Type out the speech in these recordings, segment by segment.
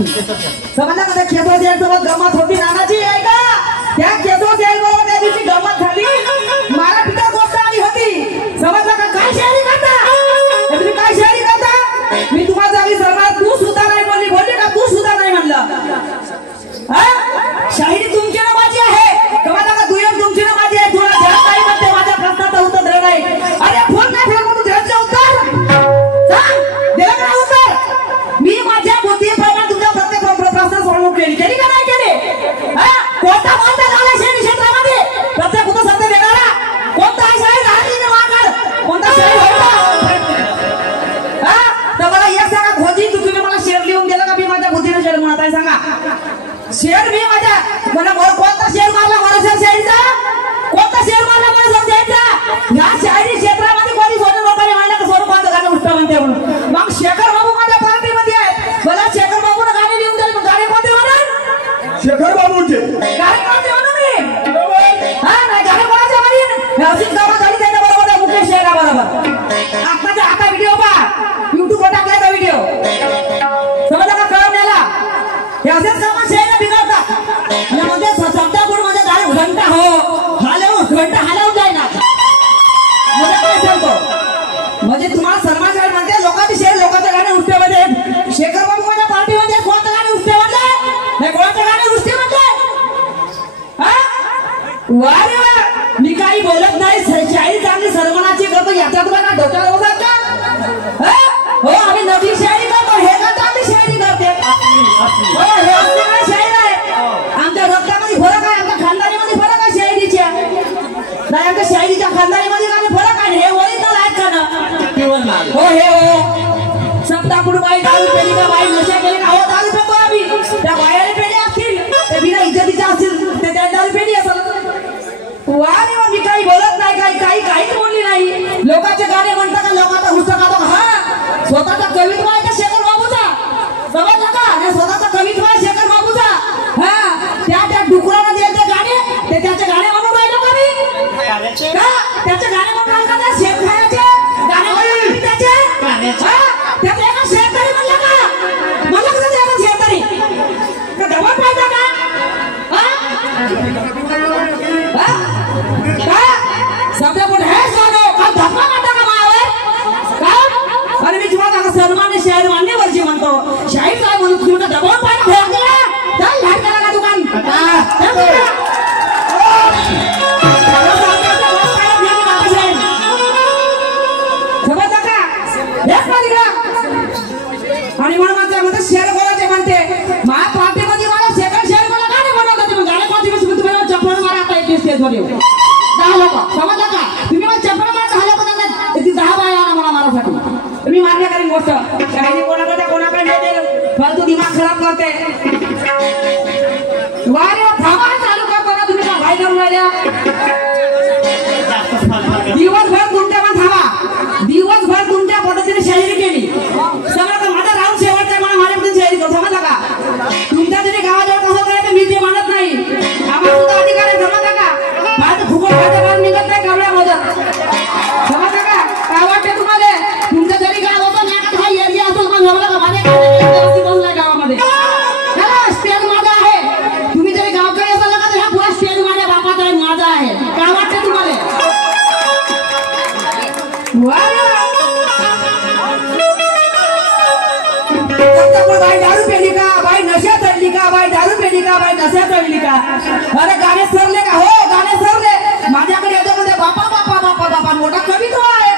असते समजला का? केसो जेल सोबत गमत होती नानाची आहे का? त्या केसो जेल बरोबर त्या दिवशी गमत झाली, मला पिता गोष्ट आली होती समजला का? काय शायरी करता तुम्ही? काय शायरी करता? मी तुम्हाला जागी सरणार तू सुद्धा नाही बोलली का? तू सुद्धा नाही म्हणलं. शायरी तुमची ना माझी आहे समजला का? दुय्यम तुमची ना माझी आहे. तुला ध्यान नाही म्हणते माझ्या प्रश्नाचं उत्तर दे नाही. अरे फोन काय फेल म्हणून ध्यानचं उत्तर सांग दिलं का उत्तर? मी माझ्या बुद्धीप्रमाणे तुमच्या प्रत्येक प्रश्न सोडवून केली का नाही केली? कोणता कोणता झाला शहरी क्षेत्रामध्ये प्रत्येक उत्तर सत्य देणारा कोणता आहे शाहीर? राहतील वाकर कोणता शाहीर होता? तर मला एक सांगा खोजी तुम्ही मला शेर लिहून दिला का? मी माझ्या बुद्धीने शेर म्हणत आहे सांगा. शेर मी माझ्या मला कोणता शेर मारला मला शाहीरचा? कोणता शेर मारला मला समजायचा? ह्या शायरी क्षेत्रामध्ये कोणी सोनं लोकांनी मांडलं का सोनं बांध गाणं उष्ट म्हणते म्हणून. मग शेखर बाबू माझ्या पार्टीमध्ये आहेत. मला शेखर बाबूला गाणे लिहून दिले. मग गाणे कोणते म्हणून? शेखर बाबूचे गाणे कोणते म्हणून मी? नाही गाणे कोणाचे म्हणीन? अशीच गावा गाडी त्याच्या बरोबर मुकेश शेखर बरोबर. आत्ताचा आता व्हिडिओ पहा युट्यूबवर टाकलाय व्हिडिओ समजला का? कळवण्याला हे असेच कामा शेर बिघडतात. यामध्ये सत्तापूर मध्ये गाणे घंटा हो घंटा हलवून जाईना म्हणजे काय सांगतो म्हणजे तुम्हाला सन्मान करायला म्हणते लोकांचे शेर लोकांचे गाणे उठते मध्ये. शेखर बाबू माझ्या पार्टीमध्ये कोणतं गाणे उठते म्हणले? नाही कोणाचे गाणे उठते म्हणले? वा रे वा. मी काही बोलत नाही. शायरी चांगली सर्वनाची करतो याच्यात मला डोक्याला बसत का? हो आम्ही नकली शायरी करतो. हे का चांगली शायरी करते? हो हे असते काय शायर आहे? आमच्या रक्तामध्ये फरक आहे. आमच्या खानदानीमध्ये फरक आहे शायरीच्या. नाही आमच्या शायरीच्या खानदानीमध्ये काय फरक आहे? हे ओरिजिनल आहेत का ना? हो हे हो सप्तापूर बाई दारू पेली का? बाई नशा केली का? हो दारू पेतो आम्ही. त्या बायाने पेढे असतील ते बिना इज्जतीच्या असतील ते त्या दारू पेढी असेल. वा रे वा. मी काही बोलत नाही. काहीच बोलली नाही. लोकांचे गाणे म्हणतात का? लोकांचा हुस्सा खातो का? हा स्वतःचा कवित्व आहे का शेखर बाबूचा? समजला का? स्वतःचा कवित्व आहे शेखर बाबूचा. हा त्या डुकराला द्यायचे गाणे ते त्याचे गाणे म्हणून राहिलो का मी? का त्याचे गाणे म्हणून राहिला का? शेत खायचे गाणे म्हणून त्याचे त्याचे एका शेतकरी म्हणलं का? म्हणलं का त्याचा शेतकरी का दबाव पाहिजे का? सध्या कुठे हे सांगो का धक्का काढता का मायावर का? अरे मी तुम्हाला सन्मान शाहीर मान्यवरची म्हणतो. शाहीर काय म्हणून तुम्ही दबाव पाहिजे चल लाट करा का दुकान समजलं का? आणि म्हणून म्हणते शेर बोलायचे म्हणते माझ्या पार्टीमध्ये मला सेकंड शेर मला गाणे बनवत होते. मग गाणे कोणते तुम्ही चप्पल मारा आता एक स्टेजवर येऊ 10 लोक समजलं का? तुम्ही मला चप्पल मारा 10 लोक त्यांना ती 10 बाया मला मारासाठी तुम्ही मान्य करीन गोष्ट. काही कोणाकडे नेते फालतू दिमाग खराब करते. वारे थांबा चालू करतो ना तुम्ही का भाई करून राहिल्या? दिवसभर तुमच्या पण थांबा. दिवसभर तुमच्या पद्धतीने शायरी केली समजा माझा राऊंड शेवटचा मला माझ्याकडून शायरी करतो समजला का? तुमच्या तरी गावाजवळ कसं करायचं मी ते म्हणत नाही. आम्हाला सुद्धा अधिकार आहे समजला का? माझं फुकट खात्या बाहेर निघत नाही कावल्या मदत समजलं का? काय वाटते तुम्हाला? तुमच्या जरी गाव होतं नाही का? हा एरिया असतो मग जमलं का? माझ्या बसलाय गावामध्ये स्टेज माझा आहे. तुम्ही जरी गावकडे असाल का तर हा पुरा स्टेज माझ्या बापाचा आहे माझा आहे. काय वाटते तुम्हाला? बाई दारू पेली का? बाई नशा चढली का? बाई दारू पेली का? बाई नशा चढली का? अरे गाणे सरले का? हो गाणे सरले. माझ्याकडे येतो म्हणजे बापा बापा बापा बापा मोठा कवित्व आहे.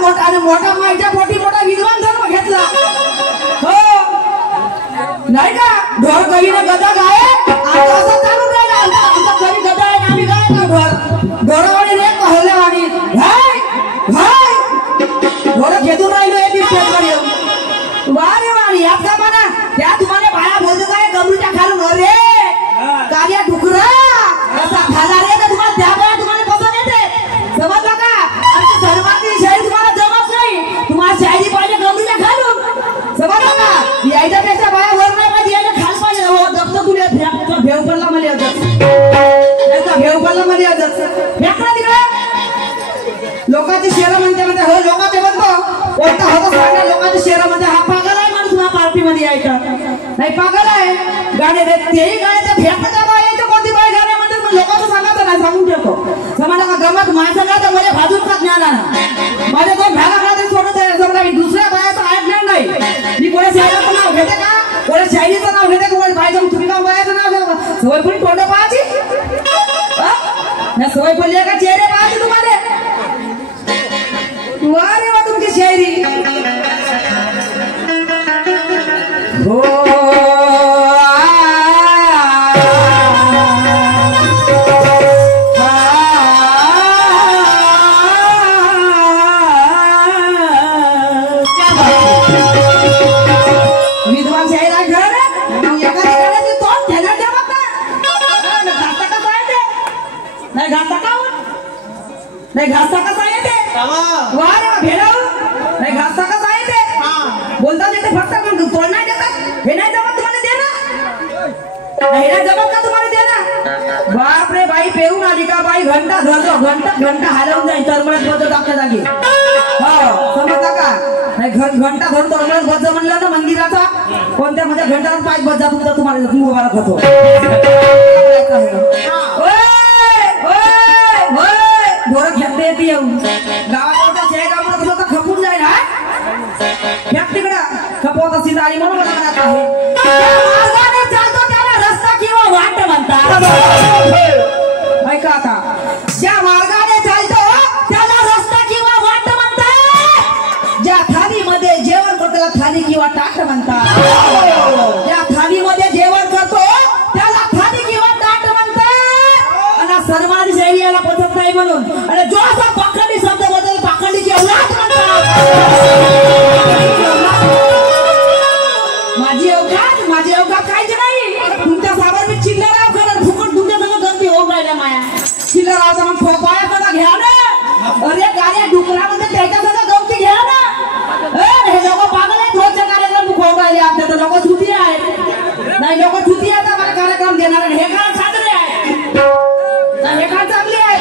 मोठा आणि मोठा माझ्या पोटी मोठा विद्वान धर्म घेतला हो नाही का? ढोर कवीने गदा गाय आता असं चालून राहिला. आमचा कवी गदा आहे आम्ही गाय का ढोर ढोरावाणी रे हल्लेवाणी हाय हाय ढोर घेऊन राहिलो एक स्टेजवर येऊन. वारे वारी यात का म्हणा त्या तुम्हाला बाया बोलतो काय गमरूच्या खालून रे कार्या डुकरा असा खाला रे तर तुम्हाला त्या बाया तुम्हाला पसंत येते समजलं का? आणि सर्वांची शायरी तुम्हाला जमत नाही. तुम्हाला शायरी पाहिजे गमरूच्या खालून समजलं का? यायच्या पेक्षा बाया वर नाही पाहिजे यायला खाल पाहिजे. हो दप्तर तुला भेव पडला मला याचा भेव पडला मला याचा फेकला तिकडे. लोकांची शेर म्हणते हो लोकांचे म्हणतो कोणता होता सांगा लोकांचे शेर म्हणजे हा पागल आहे माणूस पार्टीमध्ये यायचा नाही पागल आहे गाणे देत तेही गाणे ते फेकत बायाचे कोणती बाई गाणे म्हणतात मग लोकांचं सांगायचं नाही सांगून ठेवतो समजा का गमत माणसं का तर मला भाजून का ज्ञान ना माझ्या दोन भागाकडे ते सोडत आहे समजा मी दुसऱ्या बायाचं ऐकणार नाही मी कोणा शायराचं नाव घेते का कोणा शायरीचं नाव घेते कोणा बाई जाऊन तुम्ही का बायाचं नाव घ्या सवय पण तोंड पाहायची ना सवय पडली का चेहरे पाहायचे तुम्हाला वारे वा तुमची शायरी हो विद्वान शाहीर आहे घर एका ठिकाणी तोंड ठेवण्यात जमत घासता कसा आहे ते नाही घासता का नाही घासता कसा आहे ते वा रे भेडाव नाही घासता कसा आहे ते बोलता येते फक्त तोंड नाही देतात हे नाही जमत तुम्हाला दे ना हे नाही जमत का तुम्हाला दे ना बाप रे बाई पेरून आली का बाई घंटा धरलो घंटा हलवून जाईल तरमळत बद्द टाकल्या जागी हो समजता का नाही घंटा धरून तरमळत बद्द म्हणलं ना मंदिराचा कोणत्या म्हणजे घंटावर पाय बद्दा तुमचा तुम्हाला मुबारक होतो ढोरं खेळते येते येऊन गावाच्या शेगावला तुला तर खपून जाईल हा फेक तिकडं खपवत असेल आणि म्हणून मला म्हणत आहे मार्गाने चालतो त्याला रस्ता किंवा वाट म्हणतात ऐका आता ज्या मार्गाने चालतो त्याला रस्ता किंवा वाट म्हणतात ज्या थालीमध्ये जेवण करतो त्याला थाली किंवा ताट म्हणतात ज्या थालीमध्ये जेवण करतो त्याला थाली किंवा ताट म्हणतात आणि सर्वांनी शैली याला पसंत नाही म्हणून आणि जो असा पाखंडी शब्द बदल पाखंडीची औलाद म्हणतात माझी अवकाश काहीच नाही तुमच्या सावर मी चिल्लराव करत फुकट तुमच्या सगळं गर्दी होऊन राहिल्या माया चिल्लरावचा मग खोपाया कसा घ्या ना अरे गाड्या डुकरामध्ये त्याच्या सगळं गमती घ्या ना हे लोक पागल आहेत रोजच्या कार्यक्रम होऊन राहिले आमच्या तर लोक सुटी आहेत नाही लोक सुटी आहेत मला कार्यक्रम देणार हे काय साजरे आहे हे काय चांगली आहे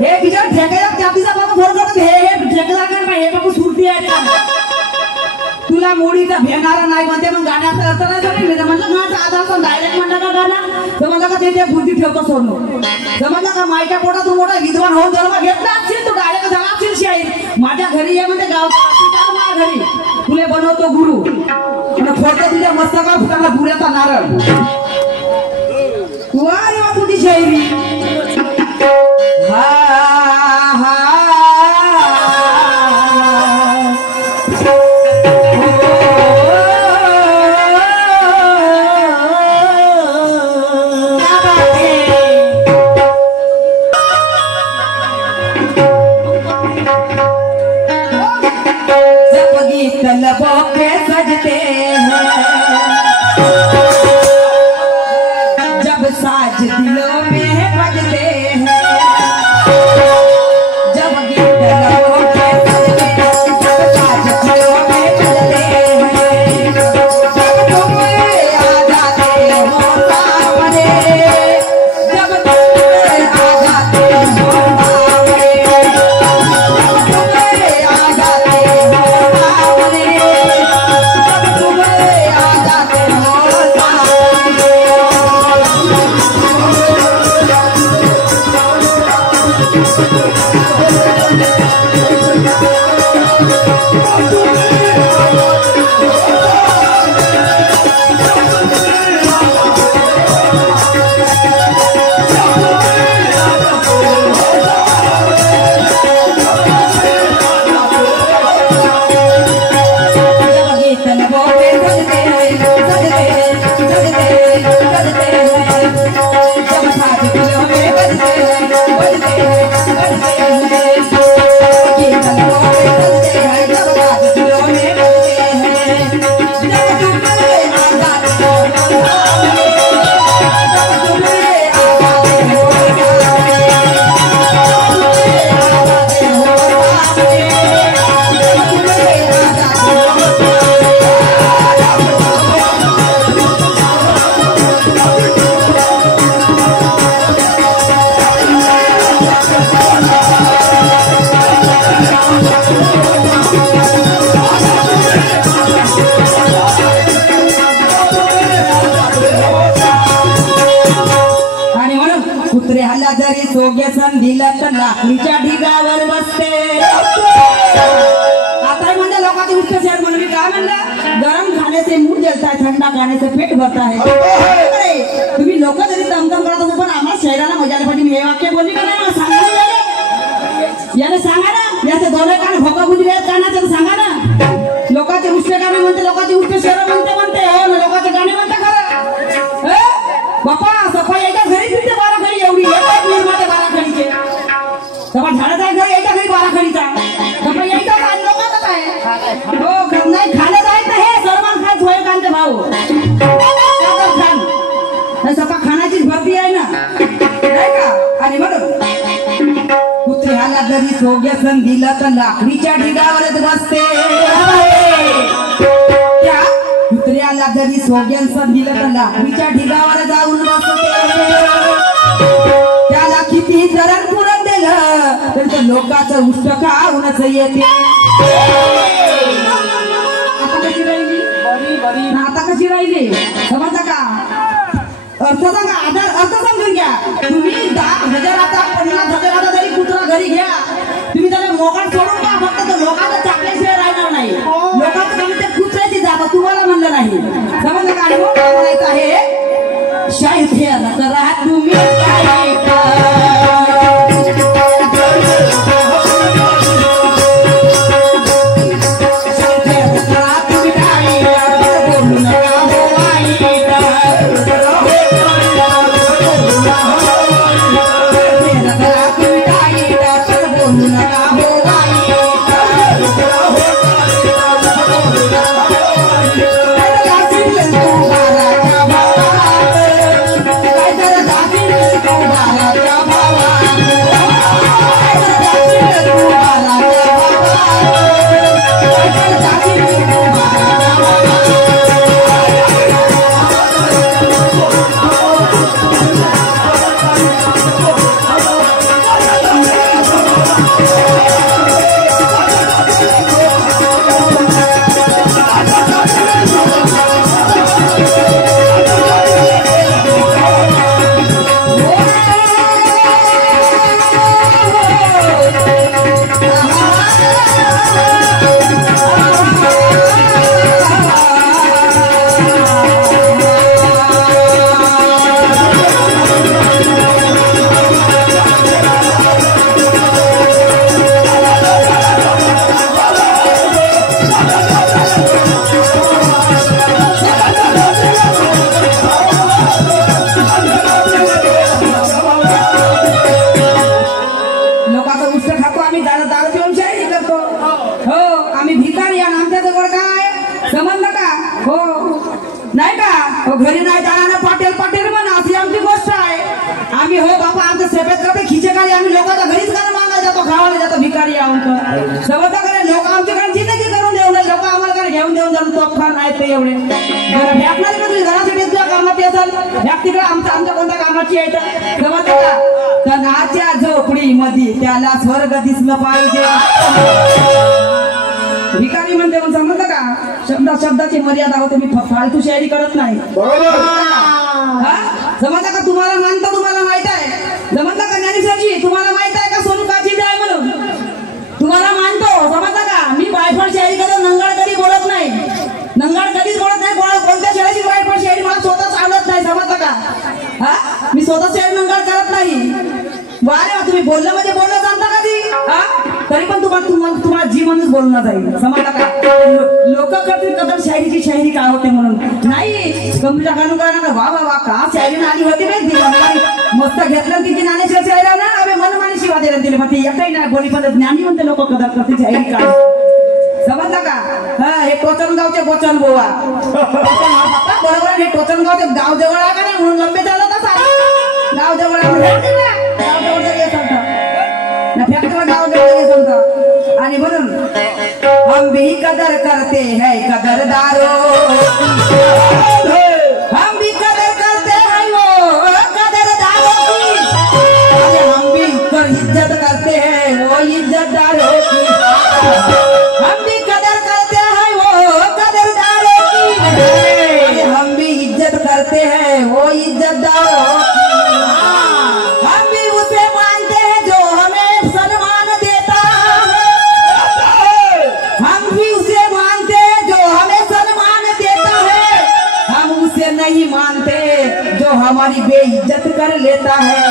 हे बिचार ठेकेदार जातीचा बाबा फोन करतात हे ठेकेदार कर हे बाबू सुरती आहे तुला मोडीचा भेटणारा नाही म्हणते मग गाण्याचा अर्थ नाही समजलं म्हणलं गाण्याचा आधार डायरेक्ट म्हणलं का गाणं समजलं का ते बुद्धी ठेवतो सोडून समजलं का मायच्या पोटात तू मोठा विद्वान होऊन जन्म घेतला असशील तू डायरेक्ट झाला असशील शाहीर माझ्या घरी ये म्हणजे गावचा माझ्या घरी तुला बनवतो गुरु आणि फोडतो तुझ्या मस्तकावर फुटाला बुऱ्याचा नारळ वा रे वा तुझी शायरी हा लबों पे सजते हैं जब साज दिलों में बजते हैं जब गीत लबों पे सजते हैं जब साज दिलों में बजते हैं जब तुम आ जाते हो सामने जब तुम आ जाते हो सामने जब तुम आ जाते हो जरी सोग्यासन दिलं तर लाकडीच्या ढिगावर बसते. आता म्हणजे लोकांचे उच्च शहर म्हणून मी काय म्हणलं, गरम खाने से मुंह जलता है, ठंडा खाने से पेट भरता है. तुम्ही लोक जरी दमदम करत असो पण आम्हाला शहराला मजा आली पाहिजे. मी हे वाक्य बोलली का नाही, मला सांगा याने सांगा ना. याचे दोन्ही कान भोका बुजले आहेत कानाचे, सांगा ना. लोकांचे उच्च गाणे म्हणते, लोकांचे उच्च शहर म्हणते हो ना, लोकांचे गाणे म्हणते खरं. बापा सफाई याच्या घरी फिरते बाराखडी एवढी एक निर्माते बाराखडीचे. सफा झाडत आहे घर याच्या घरी बाराखडीचा. सफाई यायचा काय लोकांचाच आहे. हो नाही खाण्यात आहेत ना हे सलमान खान सोहेल खानचे भाऊ खान. सफा खाण्याचीच भरती आहे ना, नाही का. आणि म्हणून कुत्र्याला जरी सोग्यासन दिलं तर लाकडीच्या ढिगावरच बसते. त्या कुत्र्याला जरी सोग्यासन दिलं तर लाकडीच्या ढिगावर जाऊन बसते. त्याला किती जरण पुरण दिलं तर त्या लोकांचं उष्ट खाऊनच येते. आता कशी राहिली, आता कशी राहिली समजता का. अर्थ सांगा, आधार अर्थ समजून घ्या. तुम्ही 10,000 आता 50,000 आता जरी कुत्रा घरी घ्या, तुम्ही त्याला मोकाट सोडून द्या, फक्त तो लोकांना चाकल्याशिवाय राहणार नाही. लोकांचं कमी ते कुत्र्याची जागा तुम्हाला म्हणलं नाही समजलं का. आणि मग म्हणायचं आहे शाहीर करा तुम्ही घरी नाही जाणार पाटील पाटील म्हणा अशी आमची गोष्ट आहे. आम्ही हो बाबा आमचं सेपेत करते खिचेकारी आम्ही लोकांच्या घरीच गाणं मागायला जातो, खावायला जातो भिकारी आहोत. समजता करे लोक आमच्याकडे जिंदगी करून देऊ नये, लोक आम्हाला काय घेऊन देऊन जाऊन तोफ खान आहेत ते एवढे भेटणार तुम्ही घरासाठी तुझ्या कामाची असाल ह्याक तिकडे आमच्या कोणत्या कामाची आहे. समजता का. तणाच्या झोपडीमध्ये त्याला स्वर्ग दिसलं पाहिजे. भिकारी म्हणते पण समजलं का. शब्दाची मर्यादा होते. मी फालतू शायरी करत नाही. समजलं का. तुम्हाला मानतो, तुम्हाला माहित आहे. समजलं का ज्ञानेश्वरजी तुम्हाला माहित आहे का सोनू काची आहे म्हणून तुम्हाला मानतो. समजलं का. मी बायफळ शायरी करत नंगाड कधी बोलत नाही. नंगाड कधीच बोलत नाही. कोणत्या शाळेची बायफळ शायरी मला स्वतःच आवडत नाही. समजलं का. मी स्वतः शायरी नंगाड करत नाही. वारे तुम्ही बोललं म्हणजे बोलणं जाणता कधी. तरी पण तुम्हाला जी म्हणून बोलणं जाईल. समजलं का. लोक करतील कदर शायरीची शायरी काय होते म्हणून नाही. कम्प्युटर काढून करा वा वा वा का शायरी आली होती नाही. मस्त घेतलं तिची ज्ञानेश्वर शायरा ना अरे मनमानी शिवा द्यायला दिले मग ते एकही नाही बोली पण ज्ञानी म्हणते लोक कदर करतील शायरी काय. समजलं का. हे टोचनगावचे बोचन बोवा बरोबर. हे टोचनगावचे गाव जवळ आहे का नाही म्हणून लंबे चालत असा गाव जवळ आणि म्हणून हम भी कदर करते हैं कदरदारों. हम भी कदर करते हैं वो कदरदारों की. हम भी इज्जत करते हैं वो इज्जतदारों की. हम भी कदर करते हैं वो कदरदारों की. हम भी इज्जत करते हैं वो इज्जतदारों की. हम भी उस इज्जत कर लेता है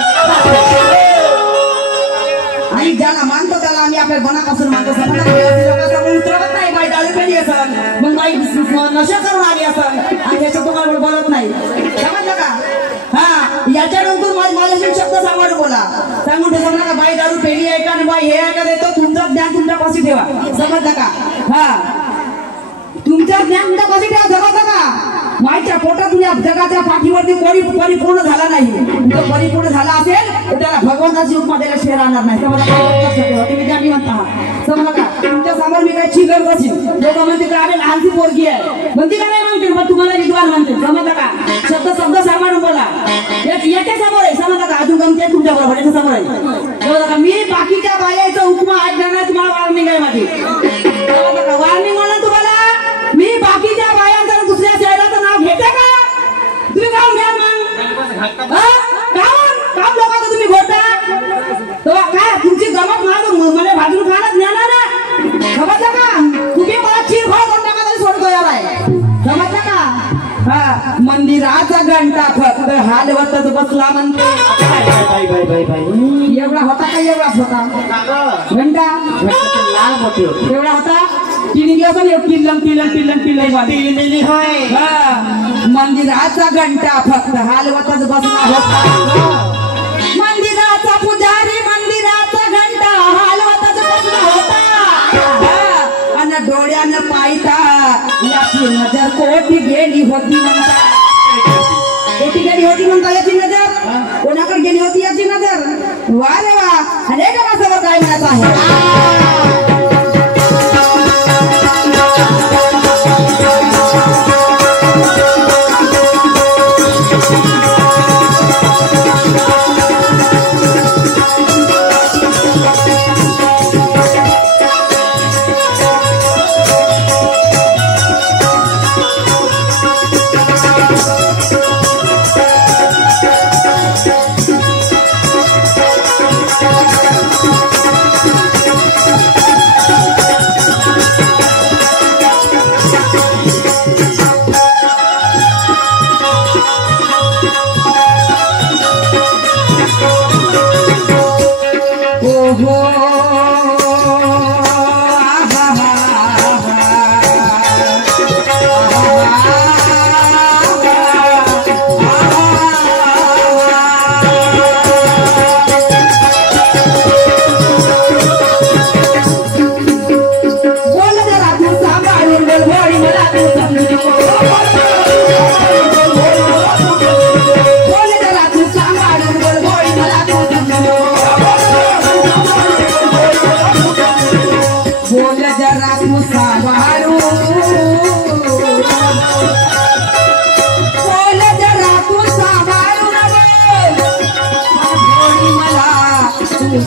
आणि ज्याला मानतो त्याला आम्ही आपल्या मनापासून मानतो. लोकांसमोर उतरवत नाही बाई दारू पेली असन मग बाई नशा करून आली असन आणि त्याच्या तुम्हाला बोलत नाही समजलं का. हा याच्यानंतर माझ्याशी शब्द सांभाळून बोला सांगून ठेवा नका बाई दारू पेली आहे का आणि बाई हे आहे का देतो तुमचं ज्ञान तुमच्यापाशी ठेवा समजलं का. हा तुमचं ज्ञान तुमच्यापाशी ठेवा समजलं का. माईच्या पोटात तुझ्या जगाच्या पाठीवरती कोणी परिपूर्ण झाला नाही. तो परिपूर्ण झाला असेल तर त्याला भगवंताची उपमा द्यायला शेर राहणार नाही समजा. तुम्ही ज्ञानी म्हणता समजा का. तुमच्या समोर मी काही चिल्लर बसीन लोक म्हणते का अरे लहानची पोरगी आहे म्हणते का नाही म्हणते मग तुम्हाला विद्वान म्हणते समजलं का. शब्द सांभाळून बोला याच्या समोर आहे समजलं का. अजून गमते तुमच्या बरोबर याच्या समोर आहे समजलं का. मी बाकीच्या बायाचा उपमा ऐकणार नाही तुम्हाला वॉर्निंग आहे माझी समजलं का. वॉर्निंग म्हणून तुम्हाला मी बाकीच्या बायांचा दुसऱ्या शहराचं नाव घेते का तुम्ही काम घ्या मग काम लोकांचं तुम्ही घोटा तेव्हा काय तुमची गमत मला भाजून खाणं ज्ञान ना समजलं का. तुम्ही मला चिरफळ करून टाका तरी सोडतो याला समजलं का. हा मंदिराचा घंटा फक्त हालवतच बसला म्हणते एवढा होता का एवढाच होता घंटा लाल मोठी होती एवढा होता. तिने किल्लम किल्लम किल्लम किल्लम मंदिराचा घंटा फक्त हालवतच बसला होता. मंदिराचा पुजारी मंदिराचा घंटा हालवतच बसला होता आणि डोळ्यानं पाहिता याची नजर कोठी गेली होती म्हणता. कोठी गेली होती म्हणता याची नजर कोणाकडे गेली होती याची नजर. वा रे वा अनेक माणसावर काय म्हणत आहे.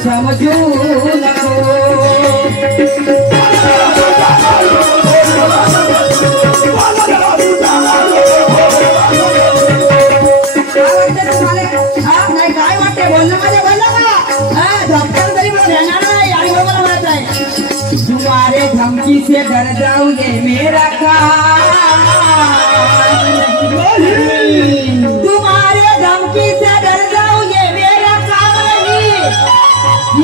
समझू नको काय वाटते बोलणं माझ्या बोललं का डॉक्टर तरी मला ध्यान नाही आणि मला म्हणत आहे तुम्हारे धमकी से डर जाओगे मेरा तुम्हारे धमकी से डर जाओगे मेरा काम नहीं.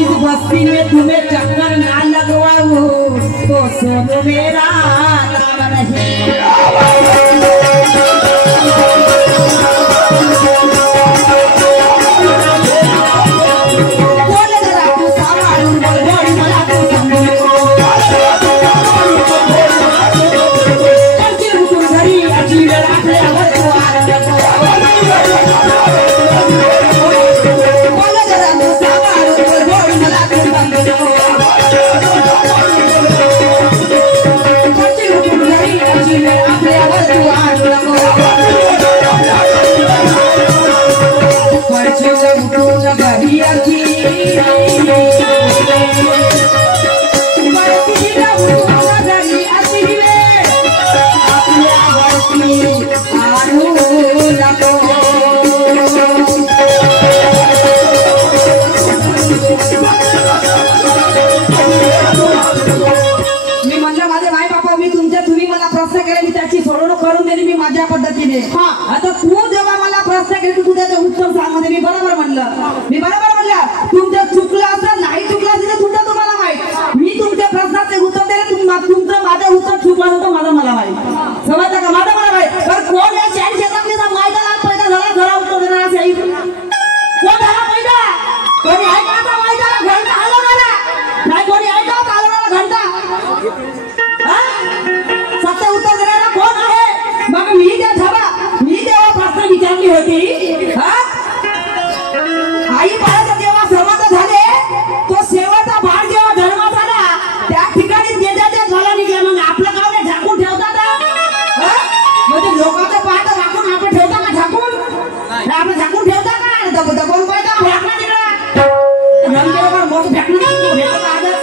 इस बस्ती में तुम्हें चक्कर ना लगवाऊं तो सोनू मेरा नाम नहीं. आता तू जेव्हा मला प्रश्न केली तू त्याचं उत्तर सांग मध्ये. मी बरोबर म्हणलं तुमचं चुकलं असं नाही चुकलं असं तुमचं तुम्हाला माहित. मी तुमच्या प्रश्नाचे उत्तर दिले तुमचं माझं उत्तर चुकलं होतं मला माहित. समजलं का? माझं मला माहित. पण कोण या शाळेत शेतातली माहिती पैदा झाला घरा उत्तर देणार शाही कोण झाला पैदा? कोणी ऐकायचा माहिती घंटा हलवणारा नाही, कोणी ऐकावं हलवणारा घंटा सत्य उत्तर देणारा कोण आहे? मग मी तेव्हा प्रश्न विचारली होती आई बाळाचा जेव्हा संबंध झाले तो शेवटचा बाळ जेव्हा जन्मात आला त्या ठिकाणी तेजाच्या ज्वाला निघल्या. मग आपलं गाव नाही झाकून ठेवतात म्हणजे लोकांचं पाहत झाकून आपण ठेवता का? झाकून आपण झाकून ठेवता का? दबून पाहिजे फेकणं तिकडं रंगेवर मोठं फेकणं भेटत आजच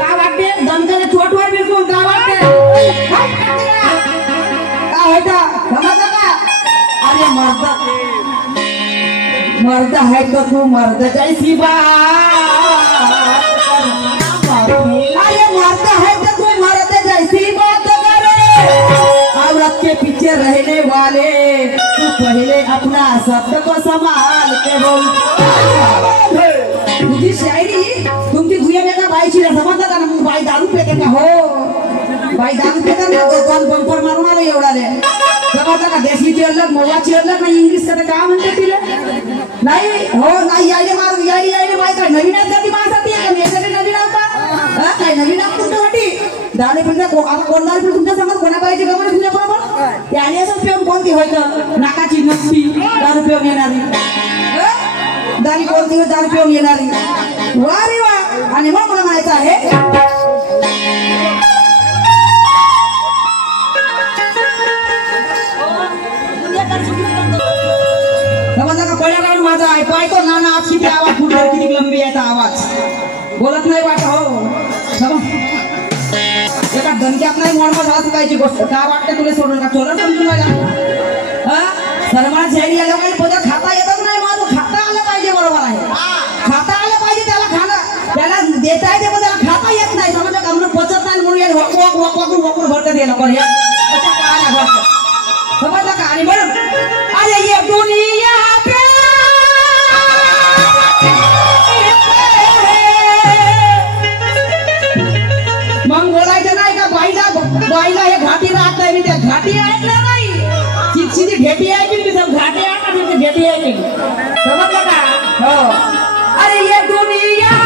का वाटते? दमकाने चोटवर बिलकुल का वाटते? काय होता समजलं का? अरे मर्द है तो तू मर्द जैसी बात, अरे मर्द है तो तू मर्द जैसी बात करे, औरत के पीछे रहने वाले तू पहले अपना शब्द को संभाल के बोल. तुझी शायरी तुमची भुया का बाईची समजलं का? मग बाई दारू पेते का? हो बाई दारू पेतात ना, दोन बंपर मारून आलो एवढाले समजलं का? देशीची अलग मोवाची अलग नाही इंग्लिश कडे काय म्हणते तिला नाही. हो नाही यायले मारून यायले माहिती काय नवीन आहे ती माणसाती आहे का? याच्याकडे नवीन आहो का? काय नवीन आहो तुमच्यासाठी? दाणे पिंड कोणणार पण तुमच्या समोर कोणा पाहिजे का बरं तुमच्या बरोबर? त्याने असं पिऊन कोणती व्हायचं नाकाची नसती दारू पिऊन येणारी दारी कोणती दारू पिऊन येणारी वा रे वा. आणि मग मला म्हणायचं आहे पड्याकडून माझा ऐकतो नाना आज किती आवाज फुटला किती लंबी आहे आवाज बोलत नाही वाटत. हो एका दणक्यात नाही मोडमा झाला चुकायची गोष्ट का वाटतं तुला सोडलं का? चोर समजून मला सरमाळा शहरी आलं काही पदर खाता येतच नाही. माझं खाता आलं पाहिजे बरोबर आहे. खाता आलं पाहिजे त्याला खाणं त्याला देता येते पण त्याला खाता येत नाही. समजलं का? म्हणून पचत नाही म्हणून वकून भरत दिलं पण समजलं का? आणि म्हणून अरे ये दुनिया मग बोलायचं नाही का? बाईला हे घाटी राहत नाही. मी त्या घाटी ऐकलं नाही चिटची घेटी ऐकली मी सब घाटी ऐकली घेटी ऐकली समजलं का? हो अरे ये दुनिया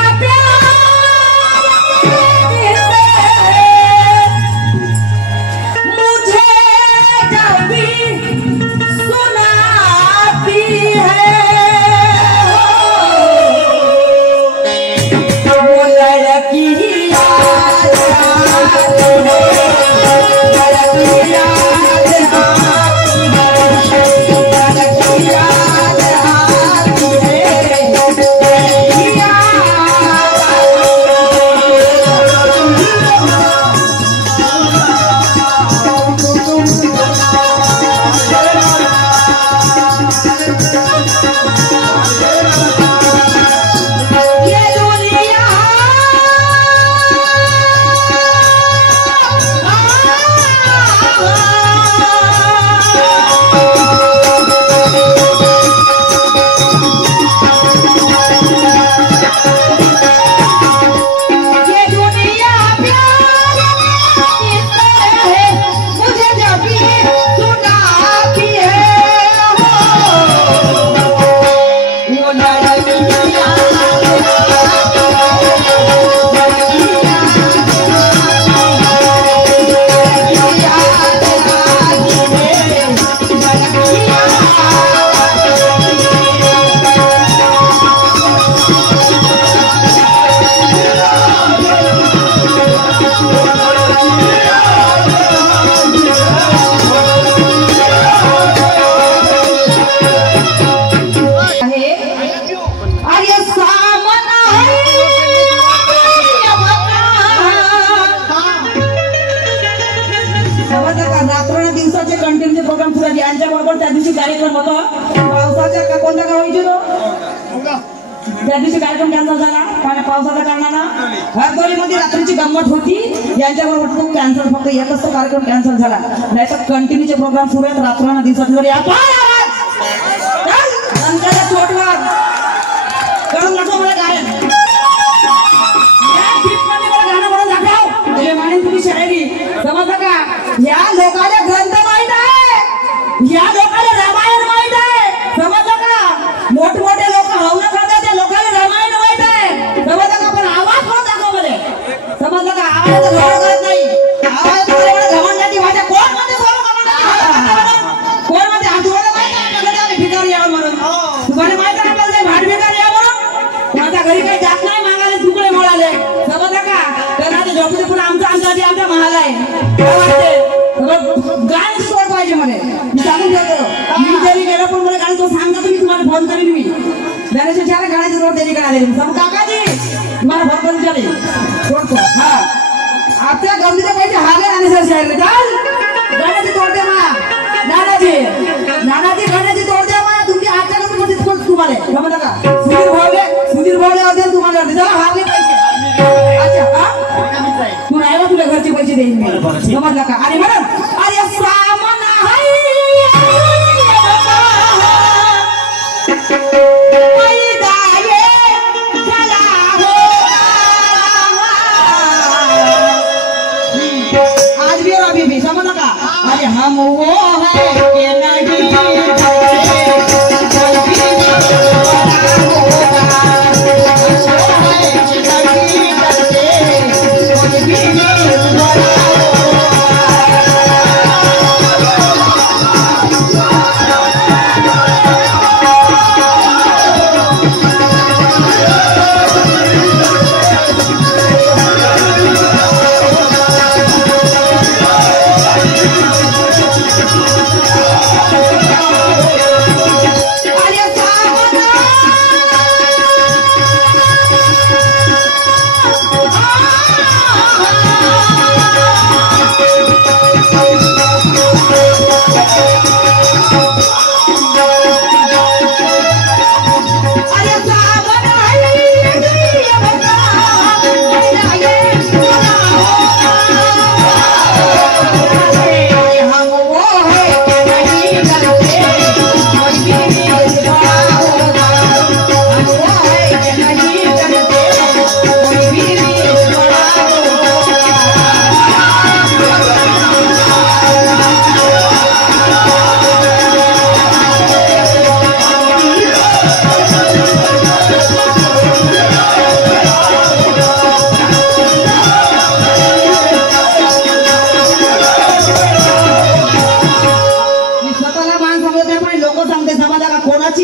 कार्यक्रम होता पावसाचा का कोणता गाव इच्छितो त्या दिवशी कार्यक्रम कॅन्सल झाला कारण पावसाच्या कारणानं हरदोलीमध्ये रात्रीची गंमत होती यांच्याबरोबर तो कॅन्सल फक्त एकच तो कार्यक्रम कॅन्सल झाला नाही तर कंटिन्यूचे प्रोग्राम सुरू आहेत रात्रना दिवसात जरी आपण नाही काय वाटते गाणं सोड पाहिजे म्हणे मी सांगून ठेवतो मी जरी गेलो पण मला गाणं तो सांगता तुम्ही तुम्हाला फोन करीन मी ज्ञानेश्वर चार गाण्याची जोड त्यांनी करा दिली सांगू काकाजी तुम्हाला फोन करून विचारेल सोडतो हा आपल्या गमतीचे पाहिजे हागे ज्ञानेश्वर शाहीर चाल गाण्याची तोड दे मला नानाची गाण्याची तोड द्या मला तुमची आजच्या मध्ये तुम्हाला समजलं का सुधीर भावले असेल तुम्हाला चला हारले पैसे अच्छा हा तू नाही बा तुला घरचे पैसे देईन मी समजलं का आणि म्हणून अरे सामान आज भी और अभी भी समझ का अरे हम वो है कि नहीं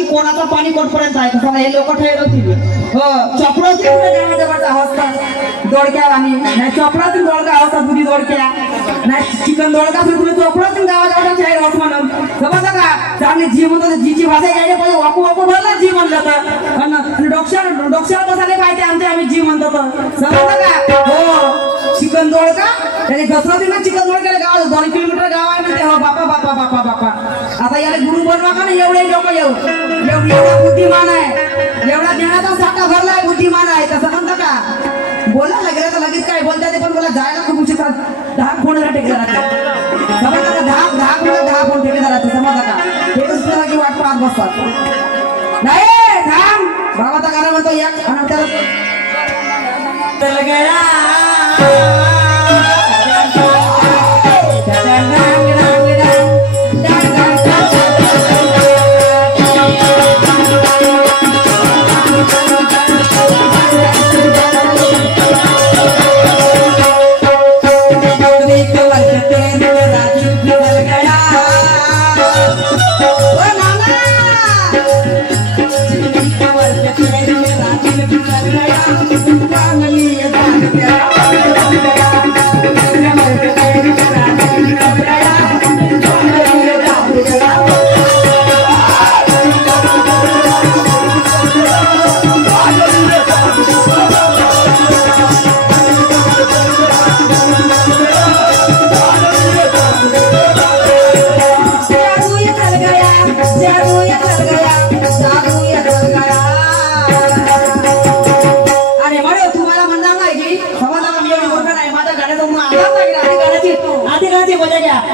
कोणाचा पाणी कोणपर्यंत आहे कसं हे लोक ठरवतील हो चपडाची गावाचा अवस्था दोडक्या आणि नाही चपडातून दोडका अवस्था दुधी दोडक्या नाही चिकन दोडका तुला चपडातून गावाच्या ठेर होत म्हणून समजलं का चांगली जी म्हणतो जीची भाषा यायला पाहिजे वाकू वाकू भरला जी म्हणलं तर आणि डोक्यावर बसायला पाहिजे आमचे आम्ही जी म्हणतो तर समजलं का हो चिकन दोडका त्याने घसरती ना चिकन दोडक्याला गाव 2 किलोमीटर गाव आहे ना ते हो बापा बापा बापा बापा आता याला गुरु बनवा का ना एवढे लोक येऊ एवढा बुद्धिमान आहे एवढा ज्ञानाचा साठा भरलाय बुद्धिमान आहे तसं म्हणतं का बोलायला गेलं तर लगेच काय बोलता ते पण मला जायला खूप उशीर 10 फोन टेकला राहते समजलं का 10 फोन टेकला राहते समजलं का हे दुसऱ्याला की वाट पाहत बसतात नाही थांब बाबाचा गाणं म्हणतो एक आणि त्याला गेला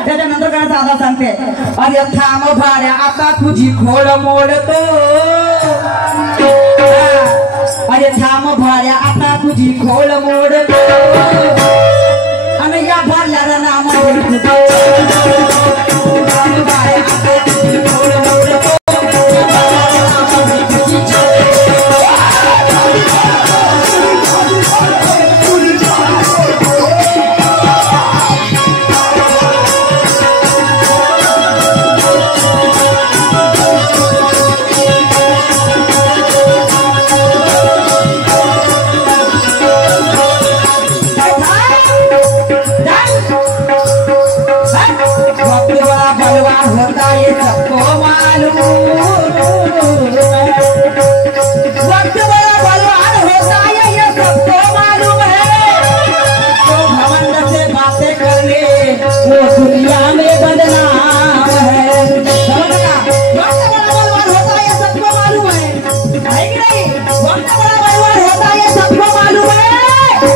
त्याच्यानंतर काय साधा सांगते अरे थांब भाड्या आता तुझी खोड मोडतो अरे थांब भाड्या आता तुझी खोड मोडतो आणि या भरल्याला नाम करने वो दुनिया में बदनाम है। समझ का वक्त बड़ा बलवान होता है, ये सबको मालूम है कि नहीं? वक्त बड़ा बलवान होता है, ये सबको मालूम है।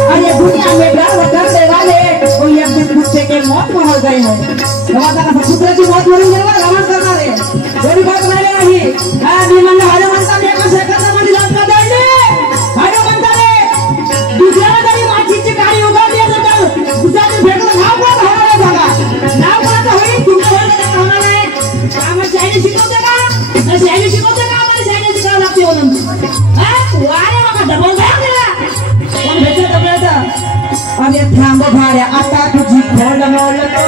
और ये दुनिया में गर्व करने वाले वो एक दिन कुत्ते के मौत में हो गए हैं। कुत्ते की मौत मरेंगे रमन करना रे थोड़ी बात नहीं रही। निमन हरे मनता ने का सेकंड मंडी लात का देने हरे मनता ने दूसरा तरी माचीची काही उगा दिया तर गुजरात भेटला नाव कोण होणार झाला नाव कोणाचं होईल तुमचं होईल का होणार नाही? आम्हाला शाळेत शिकवते का? शाळेत शिकवते का? आम्हाला शाळेत शिकायला लागते म्हणून वारे मग डबल जाय दिला कोण भेटलं डबलाचं? अरे थांब भाड्या आता तुझी खोल मोलतो,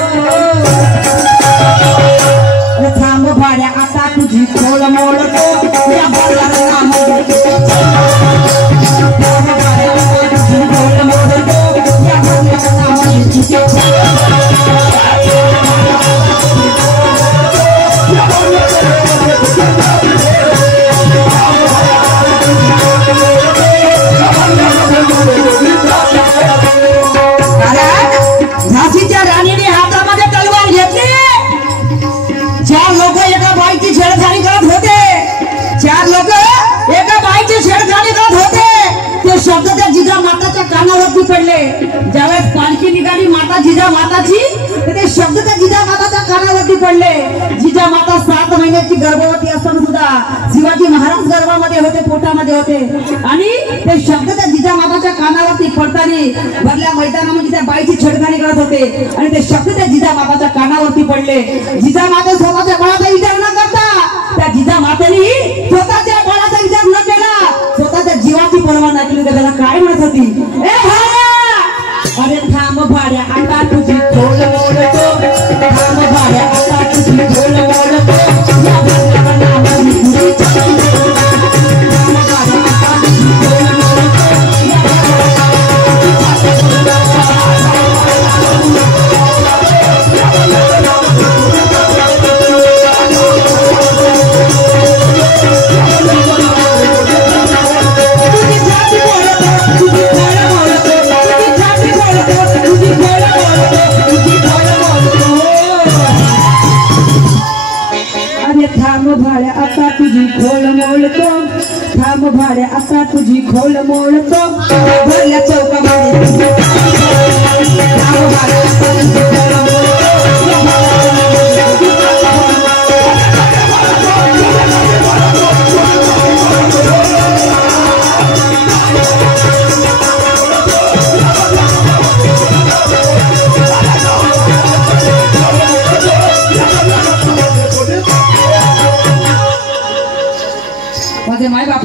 थांब भाड्या आता तुझी खोल मोलतो या बोलाला नाम थांब भाड्या आता तुझी खोल मोलतो या बोलाला नाम झाशीच्या राणीने हातामध्ये तलवार घेतली। चार लोक एका बाईची छेडछाडी करत होते, चार लोक एका बाईची छेडछाडी करत होते। ते शब्द त्या जिजा माताच्या कानावरती पडले। ज्यावेळेस पालखी निघाली माता जिजा माताची, ते शब्द त्या जिजा माताच्या कानावरती पडले। जिजा माता 7 महिन्याची गर्भवती असताना सुद्धा शिवाजी महाराज गर्भामध्ये होते, पोटामध्ये होते आणि ते शब्द त्या जिजा माताच्या कानावरती पडताना भरल्या मैदानामध्ये त्या बाईची छेडछाडी करत होते आणि ते शब्द त्या जिजा माताच्या कानावरती पडले। जिजा माता स्वतःच्या बाळाचा विचार न करता त्या जिजा मातेने स्वतःच्या बाळाचा विचार न केला, स्वतःच्या जीवाची पर्वा न केली। त्याला काय म्हणत होती? ए भाड्या, अरे थांब भाड्या आता तुझी खोल मोडतो, थांब भाड्या आता तुझी खोल मोडतो या भाड्याला नावाने तुझी थांब भाड्या आता तुझी खोल मोडतो या भाड्या आता तुझी खोल मोडतो, थांब भाड्या आता तुझी खोल मोडतो भरल्या चौकामध्ये थांब भाड्या आता तुझी खोल मोडतो। माझे माय बाप